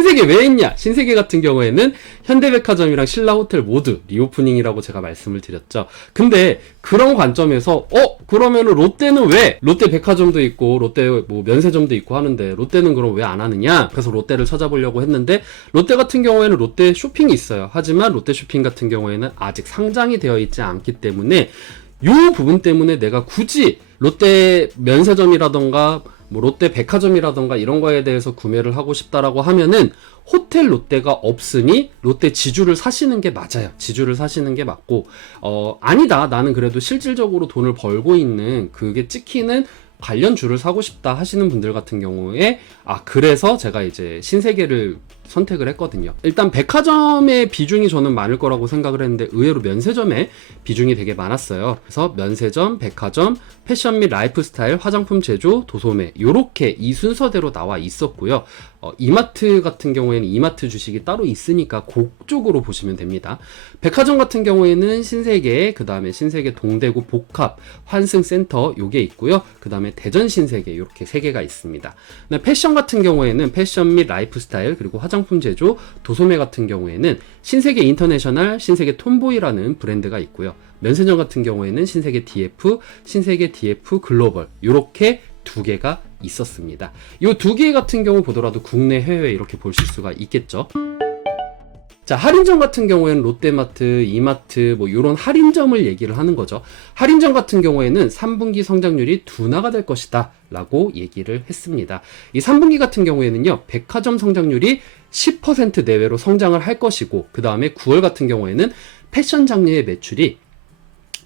신세계 왜 했냐? 신세계 같은 경우에는 현대백화점이랑 신라호텔 모두 리오프닝이라고 제가 말씀을 드렸죠. 근데 그런 관점에서 그러면은 롯데는 왜? 롯데 백화점도 있고 롯데 뭐 면세점도 있고 하는데 롯데는 그럼 왜 안 하느냐? 그래서 롯데를 찾아보려고 했는데 롯데 같은 경우에는 롯데 쇼핑이 있어요. 하지만 롯데 쇼핑 같은 경우에는 아직 상장이 되어 있지 않기 때문에 이 부분 때문에 내가 굳이 롯데 면세점이라던가 뭐 롯데 백화점이라던가 이런 거에 대해서 구매를 하고 싶다라고 하면은 호텔 롯데가 없으니 롯데 지주를 사시는 게 맞아요. 지주를 사시는 게 맞고 아니다. 나는 그래도 실질적으로 돈을 벌고 있는 그게 찍히는 관련 주를 사고 싶다 하시는 분들 같은 경우에 그래서 제가 이제 신세계를 선택을 했거든요. 일단 백화점의 비중이 저는 많을 거라고 생각을 했는데 의외로 면세점의 비중이 되게 많았어요. 그래서 면세점, 백화점, 패션 및 라이프스타일, 화장품 제조, 도소매 요렇게 이 순서대로 나와 있었고요. 이마트 같은 경우에는 이마트 주식이 따로 있으니까 그쪽으로 보시면 됩니다. 백화점 같은 경우에는 신세계, 그 다음에 신세계 동대구 복합, 환승센터 요게 있고요. 그 다음에 대전 신세계 요렇게 3개가 있습니다. 패션 같은 경우에는 패션 및 라이프스타일 그리고 화장품 제조, 도소매 같은 경우에는 신세계 인터내셔널, 신세계 톰보이라는 브랜드가 있고요. 면세점 같은 경우에는 신세계 DF, 신세계 DF 글로벌 요렇게 2개가 있었습니다. 이 2개 같은 경우 보더라도 국내, 해외 이렇게 보실 수가 있겠죠. 자, 할인점 같은 경우에는 롯데마트, 이마트 뭐 이런 할인점을 얘기를 하는 거죠. 할인점 같은 경우에는 3분기 성장률이 둔화가 될 것이다 라고 얘기를 했습니다. 이 3분기 같은 경우에는요, 백화점 성장률이 10% 내외로 성장을 할 것이고, 그 다음에 9월 같은 경우에는 패션 장르의 매출이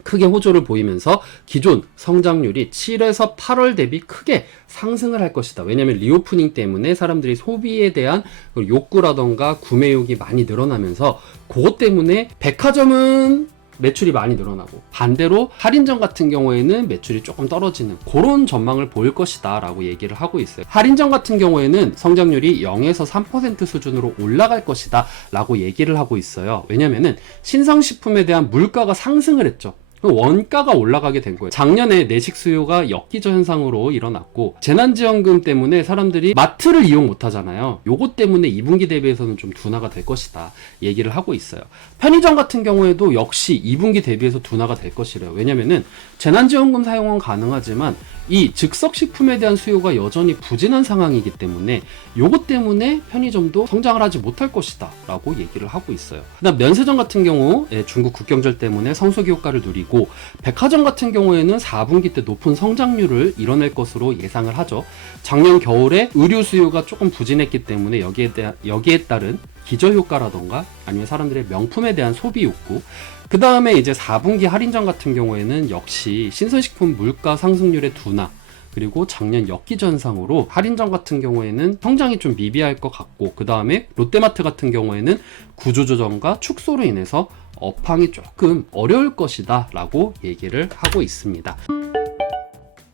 크게 호조를 보이면서 기존 성장률이 7에서 8월 대비 크게 상승을 할 것이다. 왜냐하면 리오프닝 때문에 사람들이 소비에 대한 욕구라던가 구매욕이 많이 늘어나면서 그것 때문에 백화점은 매출이 많이 늘어나고 반대로 할인점 같은 경우에는 매출이 조금 떨어지는 그런 전망을 보일 것이다 라고 얘기를 하고 있어요. 할인점 같은 경우에는 성장률이 0에서 3% 수준으로 올라갈 것이다 라고 얘기를 하고 있어요. 왜냐면은 신상식품에 대한 물가가 상승을 했죠. 원가가 올라가게 된 거예요. 작년에 내식 수요가 역기저 현상으로 일어났고 재난지원금 때문에 사람들이 마트를 이용 못 하잖아요. 요것 때문에 2분기 대비해서는 좀 둔화가 될 것이다 얘기를 하고 있어요. 편의점 같은 경우에도 역시 2분기 대비해서 둔화가 될 것이래요. 왜냐면은 재난지원금 사용은 가능하지만 이 즉석식품에 대한 수요가 여전히 부진한 상황이기 때문에 요것 때문에 편의점도 성장을 하지 못할 것이다 라고 얘기를 하고 있어요. 그다음 면세점 같은 경우 중국 국경절 때문에 성수기 효과를 누리고 백화점 같은 경우에는 4분기 때 높은 성장률을 이뤄낼 것으로 예상을 하죠. 작년 겨울에 의류 수요가 조금 부진했기 때문에 여기에 따른 기저효과라던가 아니면 사람들의 명품에 대한 소비 욕구, 그 다음에 이제 4분기 할인점 같은 경우에는 역시 신선식품 물가 상승률의 둔화, 그리고 작년 역기저 현상으로 할인점 같은 경우에는 성장이 좀 미비할 것 같고, 그 다음에 롯데마트 같은 경우에는 구조조정과 축소로 인해서 업황이 조금 어려울 것이다 라고 얘기를 하고 있습니다.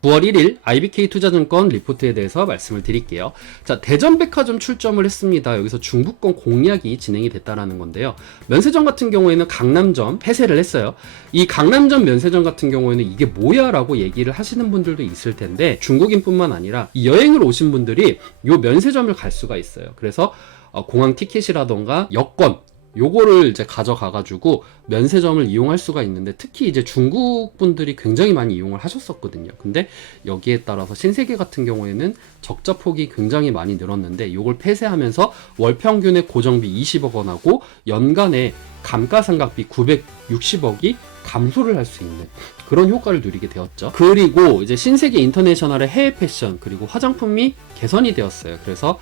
9월 1일 IBK 투자증권 리포트에 대해서 말씀을 드릴게요. 자, 대전백화점 출점을 했습니다. 여기서 중부권 공략이 진행이 됐다라는 건데요. 면세점 같은 경우에는 강남점 폐쇄를 했어요. 이 강남점 면세점 같은 경우에는 이게 뭐야 라고 얘기를 하시는 분들도 있을 텐데, 중국인뿐만 아니라 이 여행을 오신 분들이 이 면세점을 갈 수가 있어요. 그래서 공항 티켓이라던가 여권 요거를 이제 가져가가지고 면세점을 이용할 수가 있는데, 특히 이제 중국 분들이 굉장히 많이 이용을 하셨었거든요. 근데 여기에 따라서 신세계 같은 경우에는 적자 폭이 굉장히 많이 늘었는데, 요걸 폐쇄하면서 월 평균의 고정비 20억 원하고 연간의 감가상각비 960억이 감소를 할 수 있는 그런 효과를 누리게 되었죠. 그리고 이제 신세계 인터내셔널의 해외 패션 그리고 화장품이 개선이 되었어요. 그래서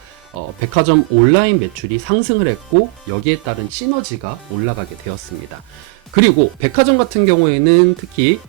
백화점 온라인 매출이 상승을 했고 여기에 따른 시너지가 올라가게 되었습니다. 그리고 백화점 같은 경우에는 특히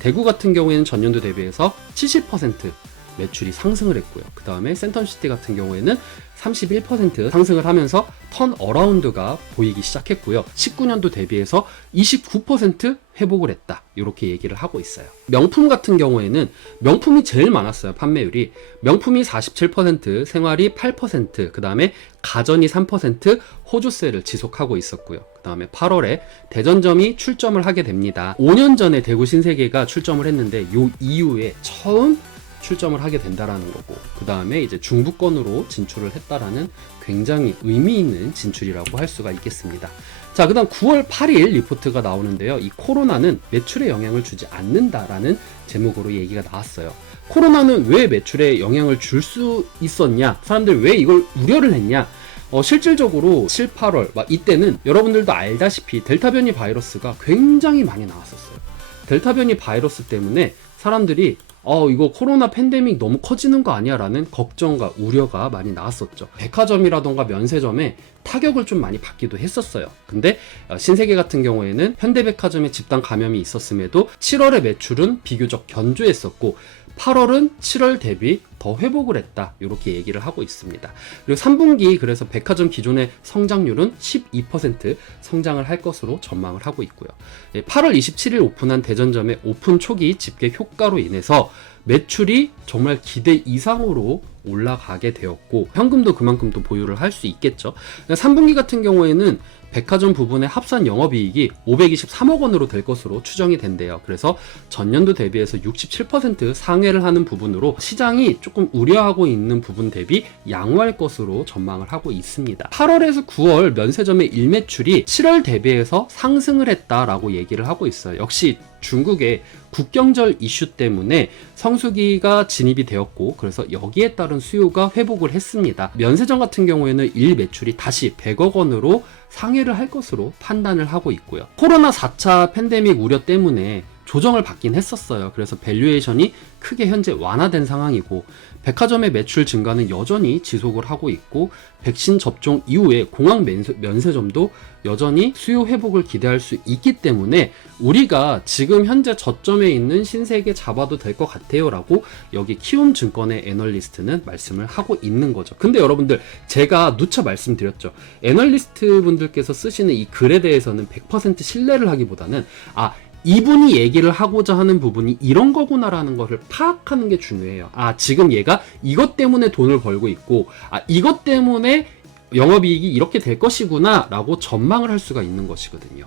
대구 같은 경우에는 전년도 대비해서 70% 매출이 상승을 했고요. 그 다음에 센텀시티 같은 경우에는 31% 상승을 하면서 턴어라운드가 보이기 시작했고요. 19년도 대비해서 29% 회복을 했다. 이렇게 얘기를 하고 있어요. 명품 같은 경우에는 명품이 제일 많았어요. 판매율이. 명품이 47%, 생활이 8%, 그 다음에 가전이 3%, 호주세를 지속하고 있었고요. 그 다음에 8월에 대전점이 출점을 하게 됩니다. 5년 전에 대구 신세계가 출점을 했는데 요 이후에 처음 출점을 하게 된다라는 거고, 그 다음에 이제 중부권으로 진출을 했다라는 굉장히 의미 있는 진출이라고 할 수가 있겠습니다. 자, 그 다음 9월 8일 리포트가 나오는데요. 이 코로나는 매출에 영향을 주지 않는다라는 제목으로 얘기가 나왔어요. 코로나는 왜 매출에 영향을 줄 수 있었냐? 사람들이 왜 이걸 우려를 했냐? 실질적으로 7, 8월 이때는 여러분들도 알다시피 델타 변이 바이러스가 굉장히 많이 나왔었어요. 델타 변이 바이러스 때문에 사람들이 이거 코로나 팬데믹 너무 커지는 거 아니야? 라는 걱정과 우려가 많이 나왔었죠. 백화점이라던가 면세점에 타격을 좀 많이 받기도 했었어요. 근데 신세계 같은 경우에는 현대백화점에 집단 감염이 있었음에도 7월의 매출은 비교적 견조했었고 8월은 7월 대비 더 회복을 했다, 이렇게 얘기를 하고 있습니다. 그리고 3분기 그래서 백화점 기존의 성장률은 12% 성장을 할 것으로 전망을 하고 있고요. 8월 27일 오픈한 대전점의 오픈 초기 집계 효과로 인해서 매출이 정말 기대 이상으로 올라가게 되었고 현금도 그만큼 또 보유를 할 수 있겠죠. 3분기 같은 경우에는 백화점 부분의 합산 영업이익이 523억 원으로 될 것으로 추정이 된대요. 그래서 전년도 대비해서 67% 상회를 하는 부분으로 시장이 조금 우려하고 있는 부분 대비 양호할 것으로 전망을 하고 있습니다. 8월에서 9월 면세점의 일매출이 7월 대비해서 상승을 했다라고 얘기를 하고 있어요. 역시 중국의 국경절 이슈 때문에 성수기가 진입이 되었고 그래서 여기에 따른 수요가 회복을 했습니다. 면세점 같은 경우에는 일 매출이 다시 100억 원으로 상회를 할 것으로 판단을 하고 있고요. 코로나 4차 팬데믹 우려 때문에 조정을 받긴 했었어요. 그래서 밸류에이션이 크게 현재 완화된 상황이고 백화점의 매출 증가는 여전히 지속을 하고 있고 백신 접종 이후에 공항 면세점도 여전히 수요 회복을 기대할 수 있기 때문에 우리가 지금 현재 저점에 있는 신세계 잡아도 될 것 같아요 라고 여기 키움증권의 애널리스트는 말씀을 하고 있는 거죠. 근데 여러분들 제가 누차 말씀드렸죠. 애널리스트 분들께서 쓰시는 이 글에 대해서는 100% 신뢰를 하기보다는 이분이 얘기를 하고자 하는 부분이 이런 거구나라는 것을 파악하는 게 중요해요. 지금 얘가 이것 때문에 돈을 벌고 있고 이것 때문에 영업이익이 이렇게 될 것이구나 라고 전망을 할 수가 있는 것이거든요.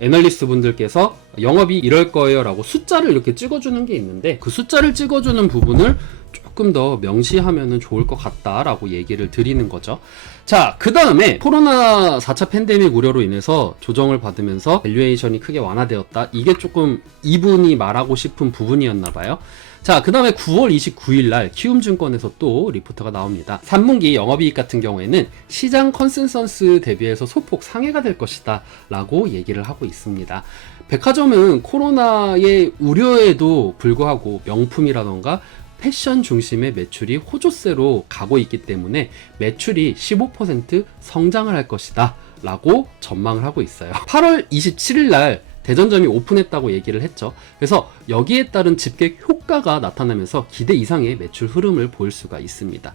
애널리스트 분들께서 영업이 이럴 거예요 라고 숫자를 이렇게 찍어주는 게 있는데 그 숫자를 찍어주는 부분을 조금 더 명시하면 좋을 것 같다라고 얘기를 드리는 거죠. 자, 그 다음에 코로나 4차 팬데믹 우려로 인해서 조정을 받으면서 밸류에이션이 크게 완화되었다. 이게 조금 이분이 말하고 싶은 부분이었나 봐요. 자, 그 다음에 9월 29일 날 키움증권에서 또 리포트가 나옵니다. 3분기 영업이익 같은 경우에는 시장 컨센서스 대비해서 소폭 상회가 될 것이다 라고 얘기를 하고 있습니다. 백화점은 코로나의 우려에도 불구하고 명품이라던가 패션 중심의 매출이 호조세로 가고 있기 때문에 매출이 15% 성장을 할 것이다 라고 전망을 하고 있어요. 8월 27일 날 대전점이 오픈했다고 얘기를 했죠. 그래서 여기에 따른 집계 효과가 나타나면서 기대 이상의 매출 흐름을 보일 수가 있습니다.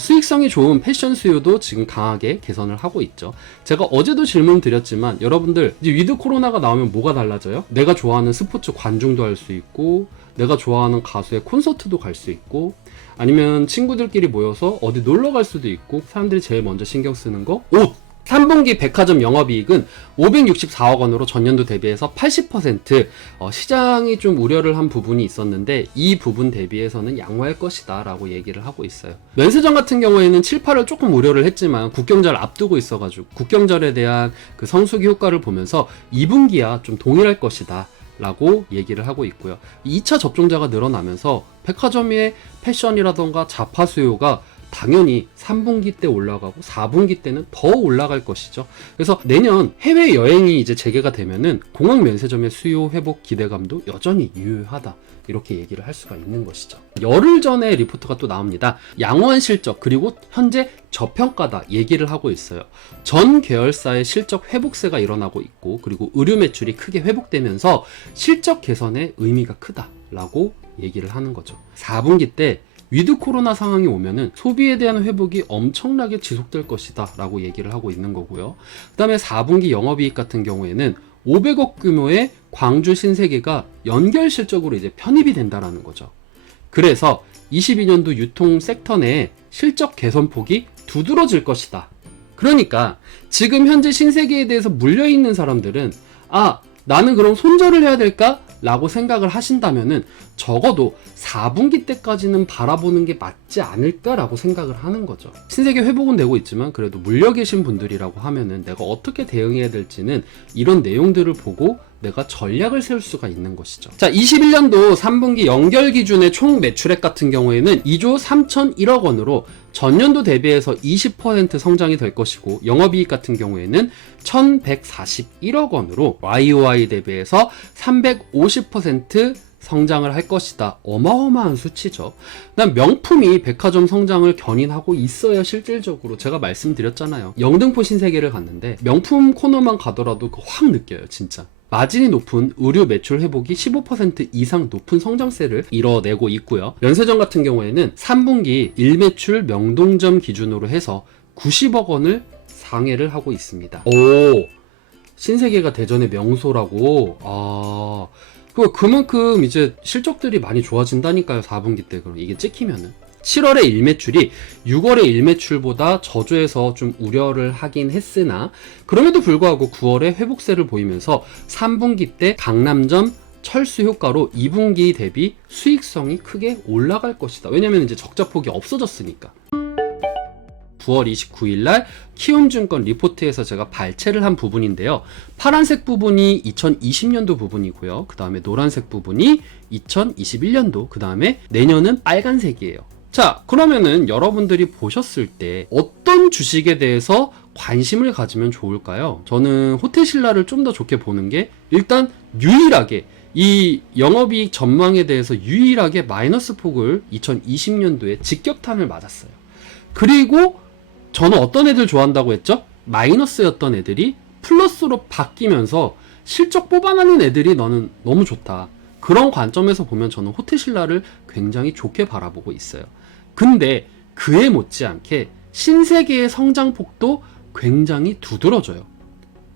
수익성이 좋은 패션 수요도 지금 강하게 개선을 하고 있죠. 제가 어제도 질문 드렸지만 여러분들 이제 위드 코로나가 나오면 뭐가 달라져요? 내가 좋아하는 스포츠 관중도 할 수 있고 내가 좋아하는 가수의 콘서트도 갈 수 있고 아니면 친구들끼리 모여서 어디 놀러 갈 수도 있고 사람들이 제일 먼저 신경 쓰는 거 옷! 3분기 백화점 영업이익은 564억 원으로 전년도 대비해서 80% 시장이 좀 우려를 한 부분이 있었는데 이 부분 대비해서는 양호할 것이다 라고 얘기를 하고 있어요. 면세점 같은 경우에는 7, 8월 조금 우려를 했지만 국경절 앞두고 있어가지고 국경절에 대한 그 성수기 효과를 보면서 2분기야 좀 동일할 것이다 라고 얘기를 하고 있고요. 2차 접종자가 늘어나면서 백화점의 패션이라던가 자파 수요가 당연히 3분기 때 올라가고 4분기 때는 더 올라갈 것이죠. 그래서 내년 해외여행이 이제 재개가 되면은 공항 면세점의 수요 회복 기대감도 여전히 유효하다. 이렇게 얘기를 할 수가 있는 것이죠. 열흘 전에 리포트가 또 나옵니다. 양호한 실적 그리고 현재 저평가다 얘기를 하고 있어요. 전 계열사의 실적 회복세가 일어나고 있고 그리고 의류 매출이 크게 회복되면서 실적 개선의 의미가 크다라고 얘기를 하는 거죠. 4분기 때 위드 코로나 상황이 오면은 소비에 대한 회복이 엄청나게 지속될 것이다 라고 얘기를 하고 있는 거고요. 그 다음에 4분기 영업이익 같은 경우에는 500억 규모의 광주 신세계가 연결 실적으로 이제 편입이 된다라는 거죠. 그래서 22년도 유통 섹터 내 실적 개선폭이 두드러질 것이다. 그러니까 지금 현재 신세계에 대해서 물려있는 사람들은 나는 그럼 손절을 해야 될까? 라고 생각을 하신다면은 적어도 4분기 때까지는 바라보는 게 맞지 않을까라고 생각을 하는 거죠. 신세계 회복은 되고 있지만 그래도 물려 계신 분들이라고 하면은 내가 어떻게 대응해야 될지는 이런 내용들을 보고 내가 전략을 세울 수가 있는 것이죠. 자, 21년도 3분기 연결 기준의 총 매출액 같은 경우에는 2조 3,001억 원으로 전년도 대비해서 20% 성장이 될 것이고, 영업이익 같은 경우에는 1,141억 원으로 YOY 대비해서 350% 성장을 할 것이다. 어마어마한 수치죠. 난 명품이 백화점 성장을 견인하고 있어야 실질적으로, 제가 말씀드렸잖아요. 영등포 신세계를 갔는데 명품 코너만 가더라도 확 느껴요, 진짜. 마진이 높은 의류 매출 회복이 15% 이상 높은 성장세를 이뤄내고 있고요. 연세점 같은 경우에는 3분기 1매출 명동점 기준으로 해서 90억 원을 상회를 하고 있습니다. 오, 신세계가 대전의 명소라고. 그만큼 이제 실적들이 많이 좋아진다니까요. 4분기 때. 그럼 이게 찍히면은 7월의 일매출이 6월의 일매출보다 저조해서 좀 우려를 하긴 했으나, 그럼에도 불구하고 9월에 회복세를 보이면서 3분기 때 강남점 철수 효과로 2분기 대비 수익성이 크게 올라갈 것이다. 왜냐면 이제 적자폭이 없어졌으니까. 9월 29일 날 키움증권 리포트에서 제가 발췌를 한 부분인데요. 파란색 부분이 2020년도 부분이고요. 그 다음에 노란색 부분이 2021년도, 그 다음에 내년은 빨간색이에요. 자, 그러면은 여러분들이 보셨을 때 어떤 주식에 대해서 관심을 가지면 좋을까요? 저는 호텔신라를 좀 더 좋게 보는 게, 일단 유일하게 이 영업이익 전망에 대해서 유일하게 마이너스 폭을 2020년도에 직격탄을 맞았어요. 그리고 저는 어떤 애들 좋아한다고 했죠? 마이너스였던 애들이 플러스로 바뀌면서 실적 뽑아내는 애들이 너는 너무 좋다. 그런 관점에서 보면 저는 호텔신라를 굉장히 좋게 바라보고 있어요. 근데 그에 못지않게 신세계의 성장폭도 굉장히 두드러져요.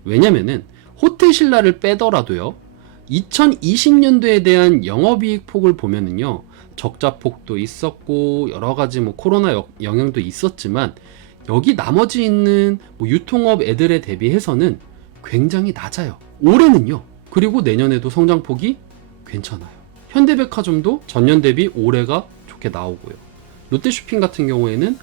왜냐면은 호텔신라를 빼더라도요, 2020년도에 대한 영업이익 폭을 보면은요, 적자폭도 있었고 여러가지 코로나 영향도 있었지만, 여기 나머지 있는 유통업 애들에 대비해서는 굉장히 낮아요. 올해는요. 그리고 내년에도 성장폭이 괜찮아요. 현대백화점도 전년 대비 올해가 좋게 나오고요. 롯데쇼핑 같은 경우에는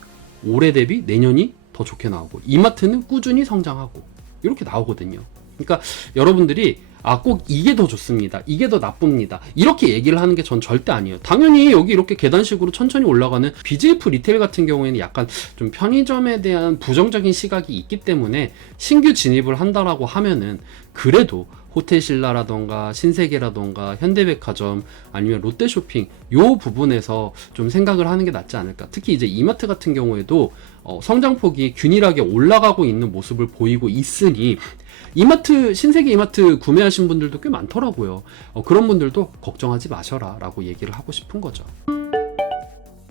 올해 대비 내년이 더 좋게 나오고, 이마트는 꾸준히 성장하고, 이렇게 나오거든요. 그러니까 여러분들이 꼭 이게 더 좋습니다, 이게 더 나쁩니다, 이렇게 얘기를 하는 게 전 절대 아니에요. 당연히 여기 이렇게 계단식으로 천천히 올라가는 BJF 리테일 같은 경우에는 약간 좀 편의점에 대한 부정적인 시각이 있기 때문에 신규 진입을 한다라고 하면은, 그래도 호텔신라라던가 신세계라던가 현대백화점 아니면 롯데쇼핑 요 부분에서 좀 생각을 하는 게 낫지 않을까. 특히 이제 이마트 같은 경우에도 성장폭이 균일하게 올라가고 있는 모습을 보이고 있으니, 이마트, 신세계 이마트 구매하신 분들도 꽤 많더라고요. 그런 분들도 걱정하지 마셔라 라고 얘기를 하고 싶은 거죠.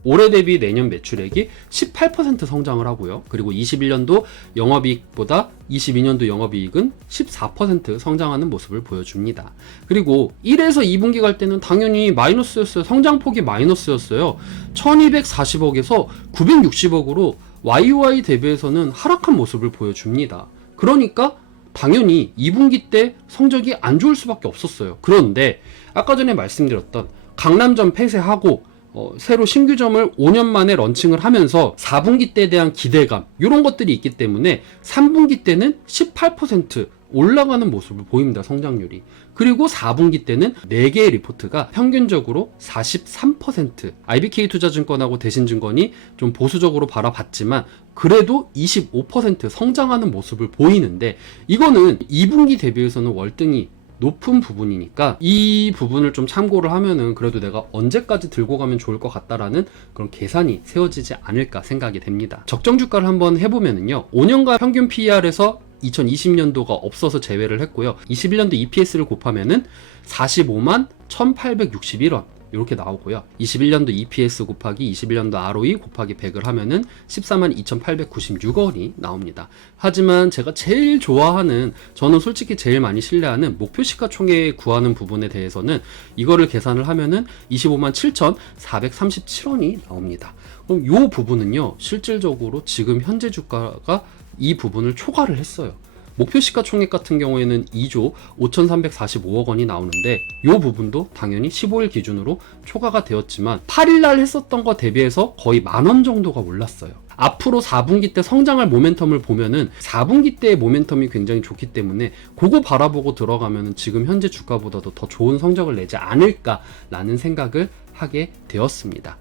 올해 대비 내년 매출액이 18% 성장을 하고요. 그리고 21년도 영업이익보다 22년도 영업이익은 14% 성장하는 모습을 보여줍니다. 그리고 1에서 2분기 갈 때는 당연히 마이너스였어요. 성장폭이 마이너스였어요. 1240억에서 960억으로 YOY 대비해서는 하락한 모습을 보여줍니다. 그러니까 당연히 2분기 때 성적이 안 좋을 수밖에 없었어요. 그런데 아까 전에 말씀드렸던 강남점 폐쇄하고 새로 신규점을 5년 만에 런칭을 하면서 4분기 때에 대한 기대감, 이런 것들이 있기 때문에 3분기 때는 18% 올라가는 모습을 보입니다, 성장률이. 그리고 4분기 때는 4개의 리포트가 평균적으로 43%, IBK투자증권하고 대신증권이 좀 보수적으로 바라봤지만 그래도 25% 성장하는 모습을 보이는데, 이거는 2분기 대비해서는 월등히 높은 부분이니까 이 부분을 좀 참고를 하면은 그래도 내가 언제까지 들고 가면 좋을 것 같다라는 그런 계산이 세워지지 않을까 생각이 됩니다. 적정 주가를 한번 해보면은요, 5년간 평균 PER에서 2020년도가 없어서 제외를 했고요, 21년도 EPS를 곱하면은 45만 1861원 이렇게 나오고요, 21년도 EPS 곱하기 21년도 ROE 곱하기 100을 하면은 14만 2896원이 나옵니다. 하지만 제가 제일 좋아하는, 저는 솔직히 제일 많이 신뢰하는 목표 시가총액 구하는 부분에 대해서는 이거를 계산을 하면은 25만 7437원이 나옵니다. 그럼 이 부분은요, 실질적으로 지금 현재 주가가 이 부분을 초과를 했어요. 목표 시가총액 같은 경우에는 2조 5,345억 원이 나오는데 이 부분도 당연히 15일 기준으로 초과가 되었지만 8일날 했었던 거 대비해서 거의 10,000원 정도가 올랐어요. 앞으로 4분기 때 성장할 모멘텀을 보면은 4분기 때의 모멘텀이 굉장히 좋기 때문에 그거 바라보고 들어가면은 지금 현재 주가보다도 더 좋은 성적을 내지 않을까라는 생각을 하게 되었습니다.